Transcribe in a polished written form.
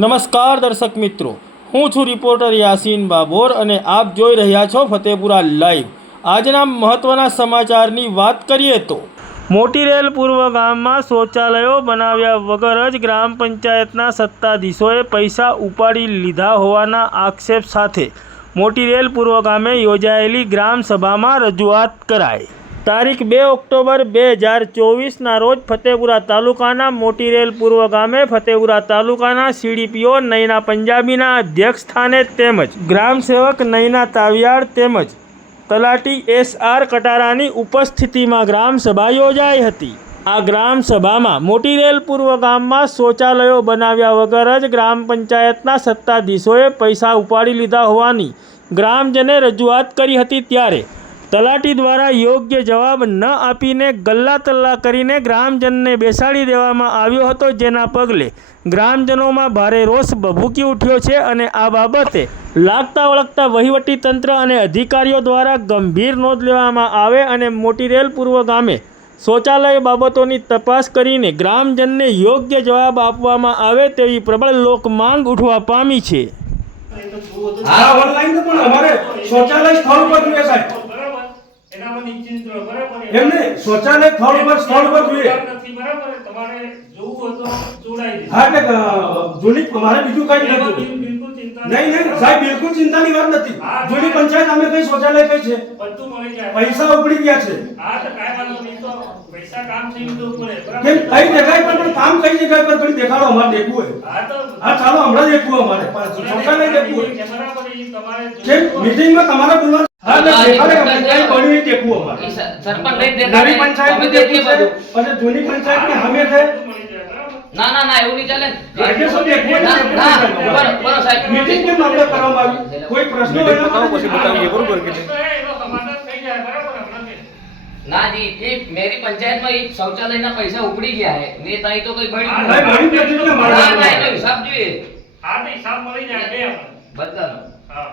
નમસ્કાર દર્શક મિત્રો, હું છું રિપોર્ટર યાસીન બાબોર અને આપ જોઈ રહ્યા છો ફતેપુરા લાઈવ। આજના મહત્વના સમાચારની વાત કરીએ તો મોટીરેલ પૂર્વ ગામમાં શૌચાલયો બનાવ્યા વગર જ ગ્રામ પંચાયતના સત્તાધીશોએ પૈસા ઉપાડી લીધા હોવાના આક્ષેપ સાથે મોટીરેલ પૂર્વ ગામે યોજાયેલી ગ્રામ સભામાં રજૂઆત કરાઈ। તારીખ 2 ઓક્ટોબર 2024ના રોજ ફતેપુરા તાલુકાના મોટીરેલ પૂર્વ ગામે ફતેપુરા તાલુકાના સીડીપીઓ નૈના પંજાબીના અધ્યક્ષ સ્થાને તેમજ ગ્રામસેવક નૈના તાવિયાડ તેમજ તલાટી SR કટારાની ઉપસ્થિતિમાં ગ્રામસભા યોજાઈ હતી। આ ગ્રામસભામાં મોટીરેલ પૂર્વ ગામમાં શૌચાલયો બનાવ્યા વગર જ ગ્રામ પંચાયતના સત્તાધીશોએ પૈસા ઉપાડી લીધા હોવાની ગ્રામજને રજૂઆત કરી હતી। ત્યારે તલાટી દ્વારા યોગ્ય જવાબ ન આપીને ગલ્લા તલ્લા કરીને ગ્રામજનને બેસાડી દેવામાં આવ્યો હતો, જેના પગલે ગ્રામજનોમાં ભારે રોષ ભભૂકી ઉઠ્યો છે અને આ બાબતે લાગતા વળગતા વહીવટી તંત્ર અને અધિકારીઓ દ્વારા ગંભીર નોંધ લેવામાં આવે અને મોટીરેલ પૂર્વ ગામે શૌચાલય બાબતોની તપાસ કરીને ગ્રામજનને યોગ્ય જવાબ આપવામાં આવે તેવી પ્રબળ લોક માંગ ઉઠવા પામી છે। શૌચાલય સ્થળ પર જોઈએ જૂની અમારે બીજું કઈ નથી। નહીં સાહેબ, બિલકુલ ચિંતાની વાત નથી। જૂની પંચાયત અમે કઈ શૌચાલય કઈ છે, પૈસા ઉપડી ગયા છે। કેમ કઈ જગ્યા પર પણ કામ કઈ જગ્યા પર કરી દેખાડો, અમારે દેખવું હોય। હા ચાલો હમણાં દેખવું, અમારે શૌચાલય દેખવું હોય। કેમ મીટિંગમાં તમારા બોલવા ना जी, ये मेरी पंचायत में एक शौचालय ना पैसा उपड़ी गया है, ने ताई तो कोई बड़ी हिसाब जो है। हाँ, हिसाब मળી જાય બે બદલાનો। हाँ